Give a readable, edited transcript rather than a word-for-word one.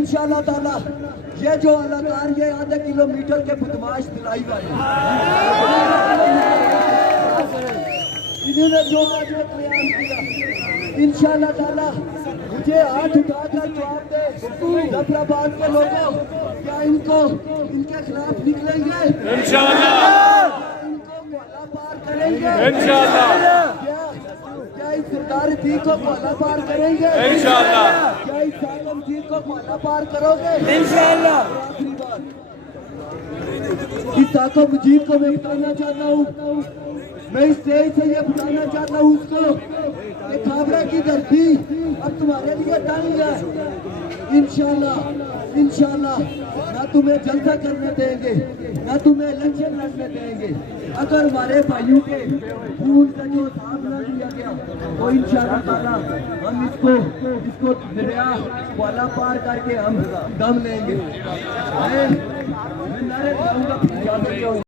इंशाल्लाह ताला ये जो अलाकार ये आधे किलोमीटर के बदमाश दिलाई वाले इन्होंने जो आज क्याम किया इंशाल्लाह ताला मुझे हाथ उठाकर जवाब दे जफराबाद के लोगों, क्या इनको इनके खिलाफ निकलेंगे इंशाल्लाह, इनको मुहल्ला पार करेंगे इंशाल्लाह, क्या इस सरकार जी को मुहल्ला पार करेंगे इंशाल्लाह, क्या इस सालम जी को मुहल्ला पार करोगे इंशाल्लाह। आखिरी बात इस साको मुजीब को मैं बताना चाहता हूँ, मैं इस स्टेज से ये बताना चाहता हूँ उसको कि खाबरा की धरती अब तुम्हारे लिए तंग है। इंशाल्लाह इंशाल्लाह ना तुम्हें जलसा करने देंगे ना तुम्हें इलेक्शन लड़ने देंगे। अगर हमारे भाइयों के खून का जो हिसाब न दिया गया तो इंशाल्लाह ताला हम इसको दरिया वाला पार करके हम दम लेंगे। मैं नारे दूंगा, इजाजत दो।